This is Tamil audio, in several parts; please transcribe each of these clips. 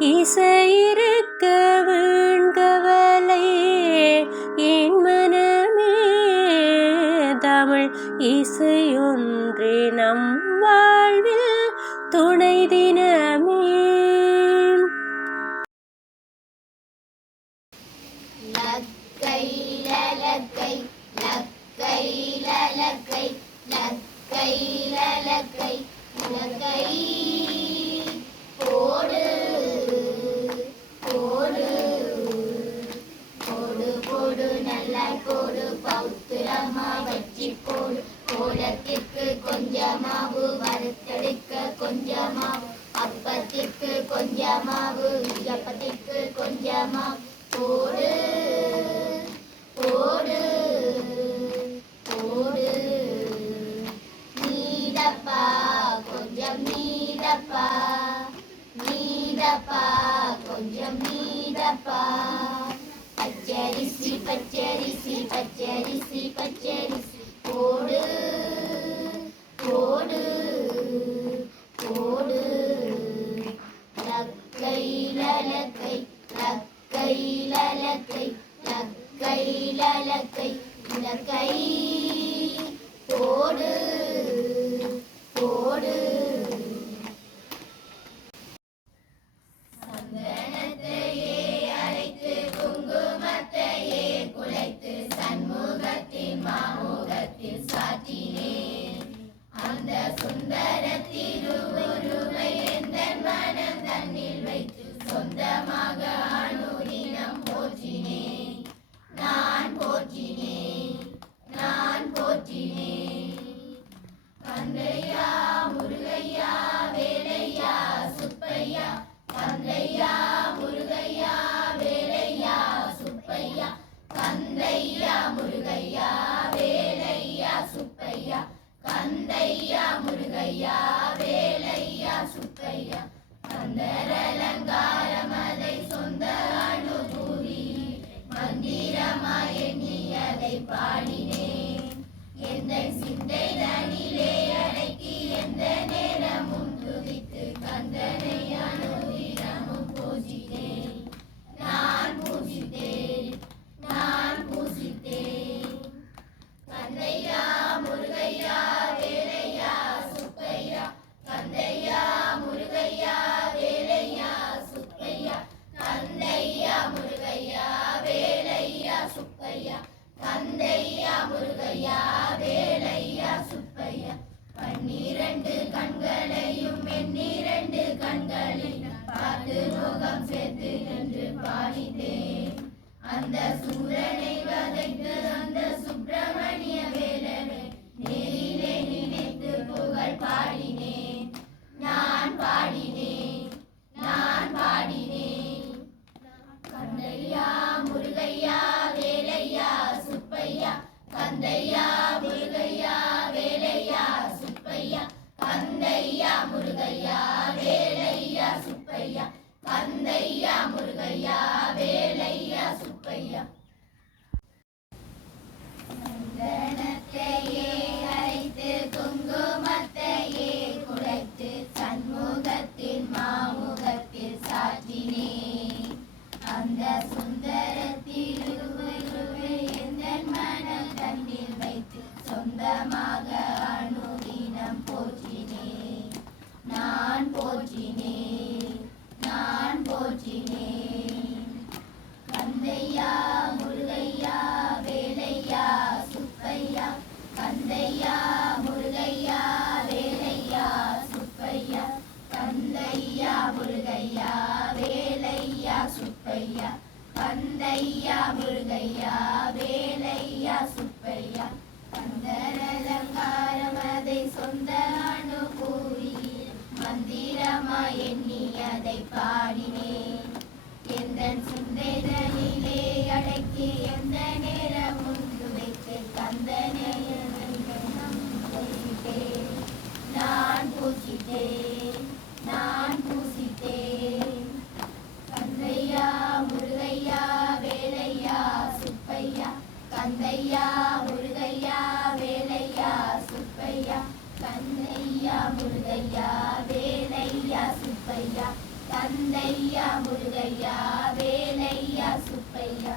இசையிருக்க வீண்கவலை என் மனமே தமிழ் இசையொன்றே நம் வாழ்வில் துணை தினமே. லக்கை லலக்கை லக்கை லலக்கை லக்கை லலக்கை லக்கை போடு போடு போடு போடு நல்லா போடு பௌத்திரமா வச்சி போடு. கோலத்திற்கு கொஞ்சமாவு வறுத்தெடுக்க கொஞ்சமாவு அப்பத்திற்கு கொஞ்சமாவு இடியப்பத்திற்கு கொஞ்சமாவு போடு போடு போடு. நீதப்பா கொஞ்சம் நீதப்பா நீதப்பா கொஞ்சம் நீதப்பா. பச்சரிசி பச்சரிசி பச்சரிசி பச்சரிசி போடு போடு போடு. லக்கை லலக்கை லக்கை லலக்கை லக்கை லலக்கை லக்கை போடு போடு. சந்தனத்தையே அரைத்து குங்குமத்தையே குலைத்து சண்முகத்தின் மாமுகத்தில் சாற்றினேன். அந்த சுந்தர திருவுருவை எந்தன் மனம் தன்னில் வைத்து சொந்தமாக அனுதினம் போற்றினேன் நான் போற்றினேன் நான் போற்றினேன். கந்தையா முருகையா வேலையா சுப்பையா கந்தையா முருகையா வேலையா சுப்பையா கந்தையா முருகையா வேலையா சுப்பையா கந்தையா முருகையா வேலையா சுப்பையா. கந்தரலங்காரம் அதை சொந்த அனுபூதி மந்திரமா எண்ணி அதை பாடினேன். எந்த சிந்தை தனிலே அடக்கி எந்த நேரமும் துதித்து கந்தனை அனுதினமும் பூஜித்தேன் நான் பூஜித்தேன் நான் பூஜித்தேன். கந்தையா முருகையா வேலையா சுப்பையா கந்தையா முருகையா வேலையா சுப்பையா கந்தையா முருகையா வேலையா சுப்பையா கந்தையா முருகையா வேலையா சுப்பையா. 12 கண்களையும் 12 கண்களில் பார்த்து முகம் சேர்த்து நின்று பாடித்தேன். அந்த சூரனை வதைத்து அந்த சுப்பிரமணிய வேலனை நேரிலே நினைத்து புகழ் பாடினேன் நான் பாடினேன் நான் பாடினேன். கந்தையா முருகையா வேலையா சுப்பையா கந்தையா முருகையா வேலையா சுப்பையா கந்தையா முருகையா வேலையா சுப்பையா கந்தையா முருகையா வேலையா சுப்பையா. சந்தனத்தையே அரைத்து குங்குமத்தையே குலைத்து சண்முகத்தின் மாமுகத்தில் சாற்றினேன். அந்த சுந்தர திருவுருவை எந்தன் மனம் தன்னில் வைத்து சொந்தமாக அனுதினம் போற்றினேன் நான் போற்றினேன் நான் போற்றினேன். கந்தையா முருகையா வேலையா சுப்பையா கந்தையா முருகையா வேலையா சுப்பையா கந்தையா முருகையா வேலையா சுப்பையா கந்தையா முருகையா வேலையா சுப்பையா. கந்தரலங்காரம் அதை சொந்த அனுபூதி மந்திரமா எண்ணி அதை பாடினேன். எந்த சிந்தைதனிலே அடக்கி எந்த நேரமும் துடைத்து கந்தனை பூசித்தேன் நான் பூசித்தேன் நான் பூசித்தேன். கந்தையா முருகையா வேலையா சுப்பையா கந்தையா முருகையா வேலையா சுப்பையா கந்தையா முருகையா வேலையா சுப்பையா கந்தையா கந்தையா முருகையா வேலையா சுப்பையா.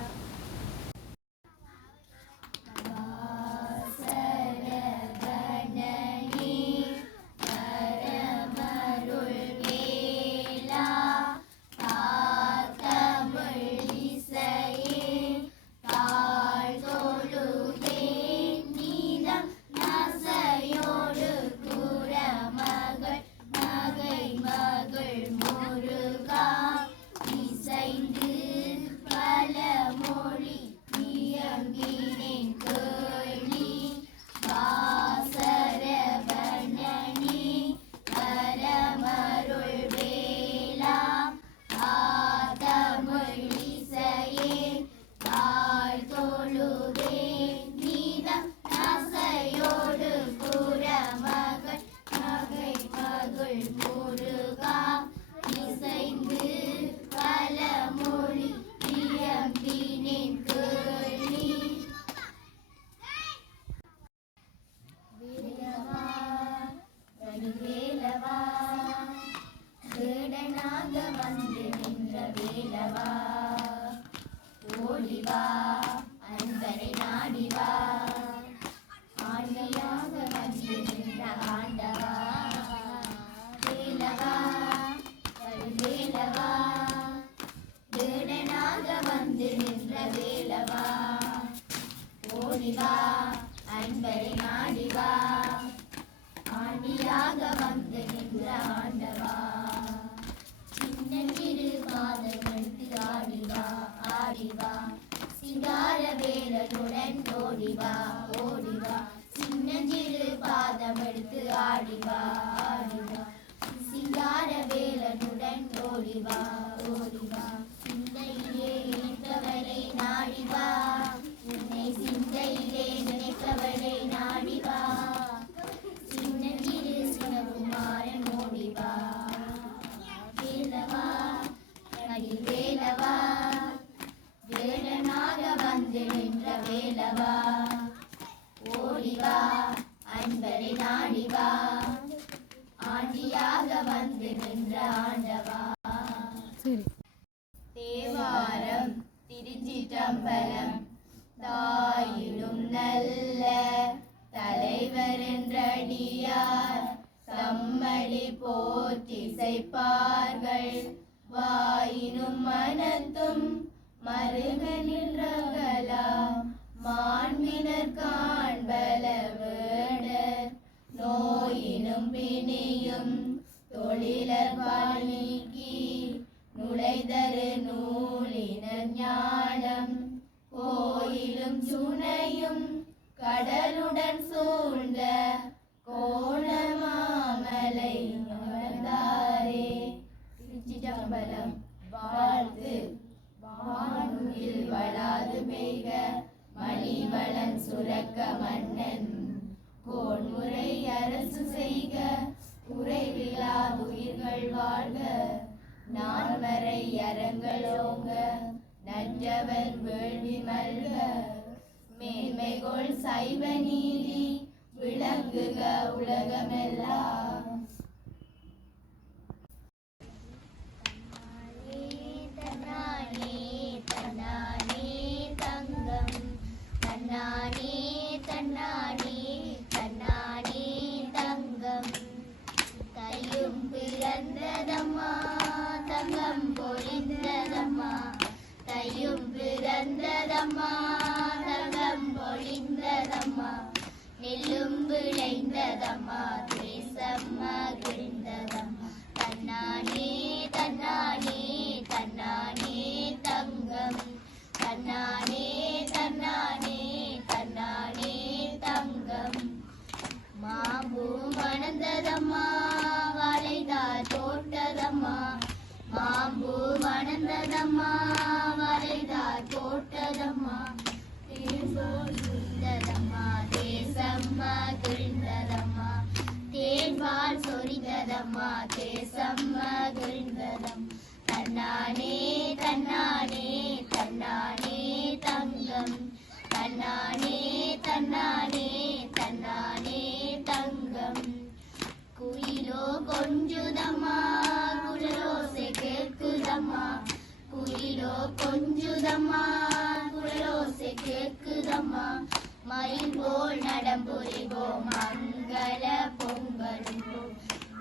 ஓடிவா அன்பரை நாடிவா ஆண்டியாக வந்து நின்ற ஆண்டவா வேலவா வேலவா வேடனாக வந்து நின்ற வேலவா ஓடிவா அன்பரை நாடிவா ஆண்டியாக வந்து நின்ற ஆண்டவா சின்னஞ்சிறு பாதங்களுக்கு ஆடிவா ஆடிவா சிங்கார வேலனுடன் ஓடிவா ஓடிவா சின்னஞ்சிறு பாதம் எடுத்து ஆடிவா ஆடிவா சிங்கார வேலனுடன் ஓடிவா ஓடிவா சிந்தையிலே நினைத்தவரை நாடிவா உன்னை சிந்தையிலே நினைத்தவரை நாடிவா சின்னஞ்சிறு சிவகுமாரன் ஓடிவா வேலவா வேலவா வேலனாக வந்து நின்ற வேலவா ஓடிவா அன்பரை நாடிவா ஆண்டியாக வந்து நின்ற ஆண்டவா. தேவாரம் திருச்சிற்றம்பலம். தாயிடும் நல்ல தலைவர் என்றடியார் தம்மடி போற்றிசைப்பார்கள் வாயினும் மனத்தும் மருக நின்றகலா மாண்பினர் காண்பல வேடர் நோயினும் பிணியும் தொழிலர் பாணிக்கி நுழைதரு நூலினர் ஞானம் கோயிலும் சுனையும் கடலுடன் சூழ்ந்த கோணமாமலை அமர்ந்தாரே. திருச்சிற்றம்பலம். வாழ்த்து. வானுயில் வளாது பெய்க மணிவளன் சுரக்க மன்னன் கோன்முறை அரசு செய்க குறைவிலாதுயிர்கள் வாழ்க நான்மறை அறங்களோங்க நன்றவன் வேள்வி மல்க மேன்மைகொள் சைவ நீதி விளங்குக உலகமெல்லாம். தன்னானே தன்னானே தன்னானே தங்கம் தையும் பிறந்ததம்மா தங்கம் பொழிந்ததம்மா தையும் பிறந்ததம்மா தங்கம் பொழிந்ததம்மா நெல்லும் விளைந்ததம்மா தேசம் மகிழ்ந்ததம்மா தன்னானே தன்னானே தன்னானே தங்கம் தன்னானே தன்னானே தன்னானே தங்கம் மாம்பூ மணந்ததம்மா வளைதார் தோட்டதம்மா மாம்பூ மணந்ததம்மா வளைதார் தோட்டதம்மா தேசம்மா தேசம் மகிழ்ந்ததம்மா தேன்பால் சொரிந்ததம்மா தேசம் மகிழ்ந்ததம் தன்னானே தன்னானே தன்னானே தங்கம் தன்னானே தன்னானே தன்னானே தங்கம் குயிலோ கொஞ்சுதம்மா குழலோசை கேட்குதம்மா கேக்குதம்மா குழலோசை கேக்குதம்மா மயில் போல் நடம்புரிவோம் மங்கள பொங்கலும்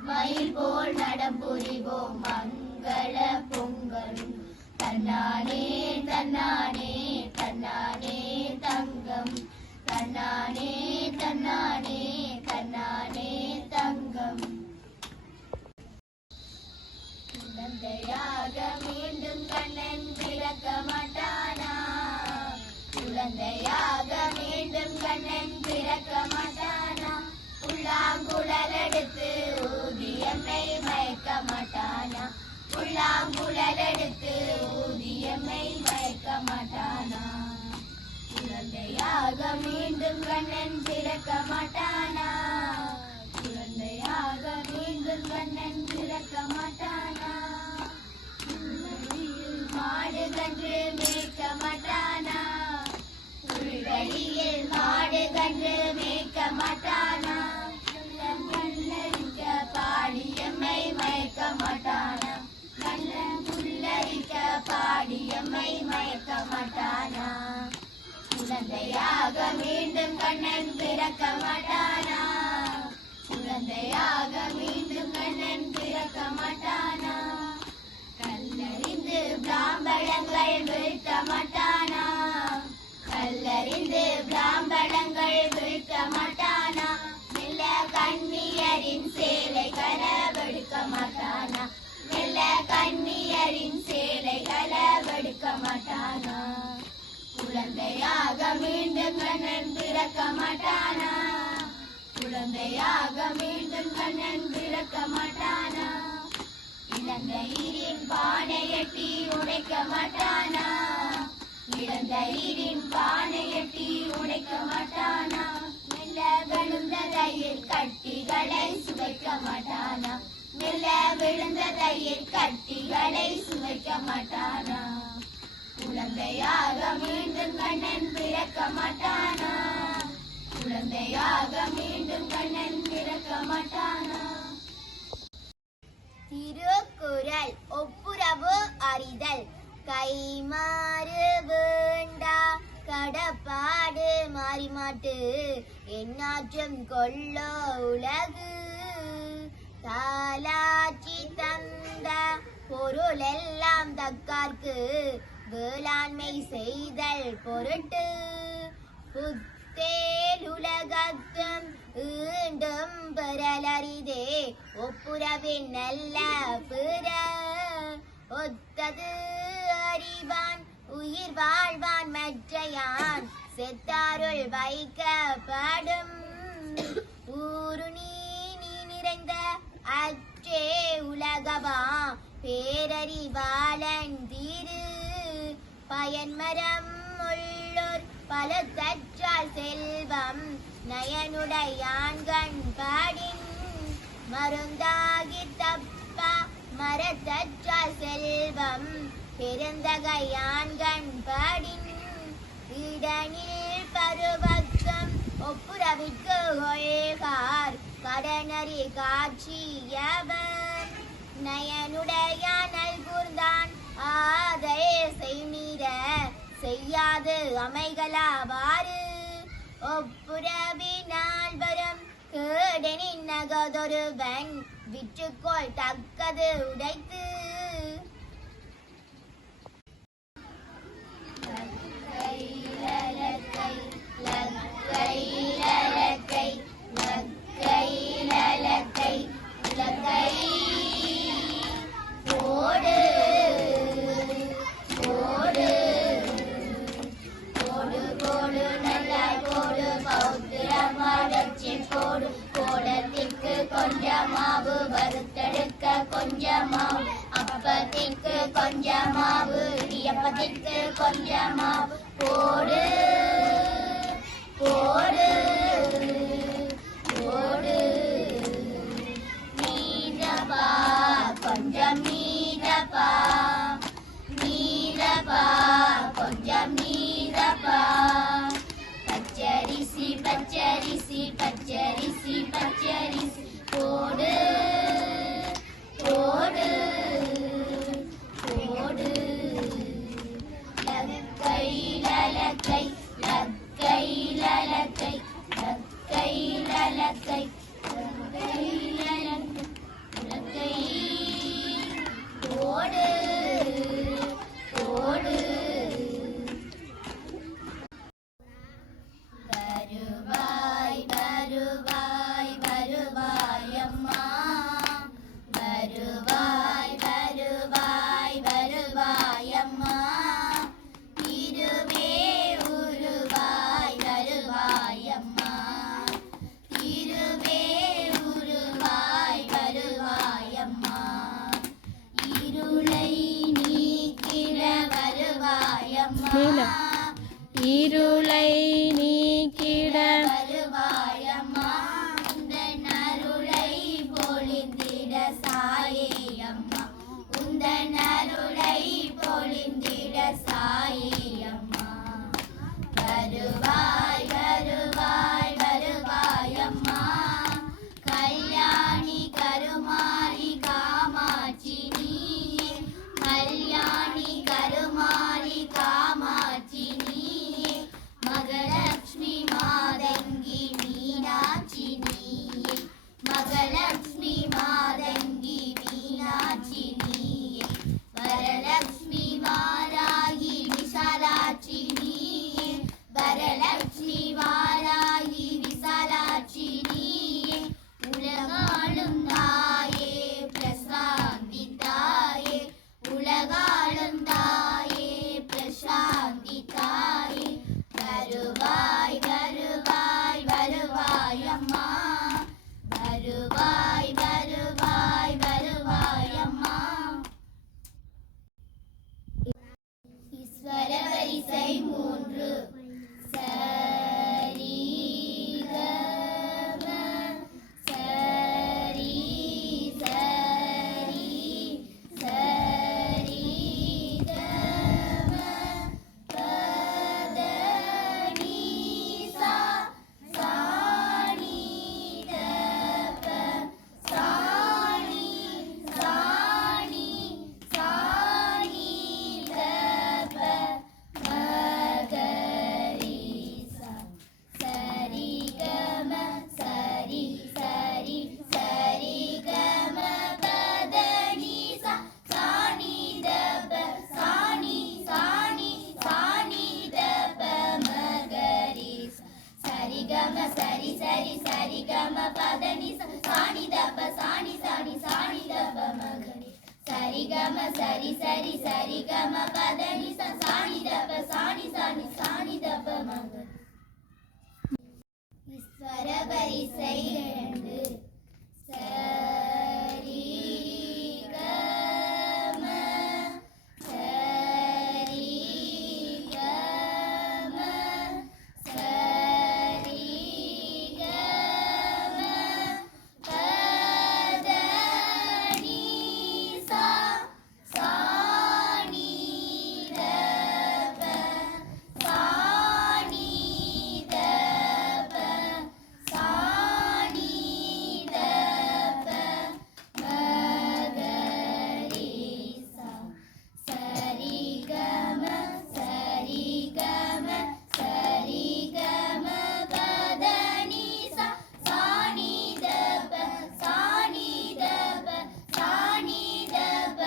மயில் போல் நடம்புரிவோம் மங்கள பொங்கலும் தன்னானே தன்னானே தன்னானே தங்கம் தன்னானே தன்னானே தன்னானே தங்கம் குழந்தையாக மீண்டும் கண்ணன் பிறக்க மாட்டானா குழந்தையாக மீண்டும் கண்ணன் பிறக்க மாட்டானா புல்லாங்குழல் எடுத்து ஊதியம்மை மயக்க மாட்டானா புல்லாங்குழல் எடுத்து ஊதியம்மை மயக்க மாட்டானா குழந்தையாக மீண்டும் கண்ணன் பிறக்க மாட்டானா குழந்தையாக மீண்டும் கண்ணன் பிறக்க மாட்டானா மாடு கன்று மேய்க்க மாட்டானா புல்வெளியில் மாடு கன்று மேய்க்க மாட்டானா கண்ணரிக்க பாடியம்மை மயக்க மாட்டானா கண்ணன் புல்லரிக்க பாடியம்மை மயக்க மாட்டானா குழந்தையாக மீண்டும் கண்ணன் பிறக்க மாட்டானா குழந்தையாக மீண்டும் கண்ணன் பிறக்க மாட்டானா கல்லறிந்து பிராம்பழங்கள் வீழ்த்த மாட்டானா கல்லறிந்து பிராம்பழங்கள் வீழ்த்த மாட்டானா மெல்ல கண்ணியரின் சேலை களவெடுக்க மாட்டானா மெல்ல கண்ணியரின் சேலை களவெடுக்க மாட்டானா குழந்தையாக மீண்டும் கண்ணன் பிறக்க மாட்டானா குழந்தையாக மீண்டும் கண்ணன் பிறக்க மாட்டானா இளந்தயிரின் பானையட்டி உடைக்க மாட்டானா இளந்தயிரின் பானையட்டி உடைக்க மாட்டானா மெல்ல விழுந்த தயிர் கட்டிகளை சுவைக்க மாட்டானா மெல்ல விழுந்த தயிர் கட்டிகளை சுவைக்க மாட்டானா குழந்தையாக மீண்டும் கண்ணன் பிறக்க மாட்டானா குழந்தையாக மீண்டும் கண்ணன் பிறக்க மாட்டானா திருக்குறள் ஒப்புரவு அறிதல் கைமாறு வேண்டா கடப்பாடு மாறிமாட்டு எந்நாற்றம் கொள்ள உலகு தாலாட்சி தந்த பொருள் எல்லாம் தக்கார்க்கு வேளாண்மை செய்தல் பொருட்டு புத்தேல் உலகத்தும் ஈண்டும் பெறலரிதே ஒப்புரவின் நல்ல பிற ஒத்தது அறிவான் உயிர் வாழ்வான் மற்றையான் செத்தாருள் வைக்கப்படும் ஊரு நீ நிறைந்த அற்றே உலகவா பேரறிவாளன் தீரு பயன்மரம் உள்ளோர் பல தற்றால் செல்வம் நயனுடையான்கண் பாடின் மருந்தாகி தப்பா மரத்தற்றால் செல்வம் பெருந்தகையான்கண் பாடின் இடனில் பருவக்கம் ஒப்புரவிற்கு கொள்கார் கடனறி காட்சியவன் நயனுடையான் நல்கூர்ந்தான் ஆதல் செய்நீர செய்யாது அமைகளாவாறு ஒப்புரவினால் வரும் கேடனின் நகதொருவன் விற்றுக்கோள் தக்கது உடைத்து கொஞ்சமாவு வறுத்தெடுக்க கொஞ்சமாவு அப்பத்திற்கு கொஞ்சமாவு இடியப்பத்திற்கு கொஞ்சமாவு போடு போடு போடு மீதப்பா கொஞ்சம் மீதப்பா மீதப்பா கொஞ்சம் மீதப்பா பச்சரிசி பச்சரிசி பச்சரிசி பச்சரிசி போடு போடு போடு மேல இருளை நீக்கிட வருவாயம்மா உந்தன் அருளை பொழிந்திட சாயே அம்மா உந்தன் அருளை பொழிந்திட சாயே அம்மா வருவாய் வருவாய் வருவாய் அம்மா கல்யாணி கருமாரி காமாட்சி நீயே கல்யாணி கருமாரி காமாட்சி நீயே மகலட்சுமி மாதங்கி மீனாட்சி நீயே மகலட்சுமி மாதங்கி மீனாட்சி நீயே வரலட்சுமி வாராகி விசாலாட்சி நீயே வரலட்சுமி வாராகி விசாலாட்சி நீயே உலகாளும் தாயே பிரசாந்தி தாயே உலகாளும் தாயே பிரசாந்தி தாயே வருவாய் வருவாய் வருவாய் அம்மா வருவாய் வருவாய் வருவாய் அம்மா ஈஸ்வர வரிசை 3 சரி கம சரி சரி சரி கம பத நீ சா சாணி தப சாணி சாணி சாணி தப மகரி சா சரி கம சரி சரி சரி கம பத நீ சா சாணி தப சாணி சாணி சாணி தப மகரி சா சரி கம சரி சரி சரி கம பத நீ சா சாணி தப சாணி சாணி சாணி தப மகரி சரி கம சரி சரி சரி கம பத நீ சா சாணி தப சாணி சாணி சாணி தப மகரி ஈஸ்வர வரிசை 2 சரி கம சரி கம சரி கம பத நீ சா சாணி தப சாணி தப சாணி தப மகரி சா சரி கம சரி கம சரி கம பத நீ சா சாணி தப சாணி தப சாணி தப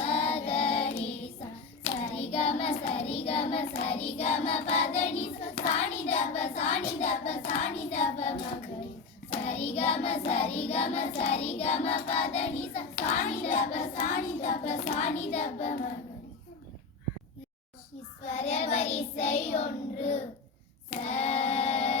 மகரி சா சரி கம சரி கம சரி கம பத நீ சா சாணி தப சாணி தப சாணி தப மகரி சரி கம சரி கம சரி கம பத நீ சா சாணி தப சாணி தப சாணி தப மகரி ஈஸ்வர வரிசை 1 சரி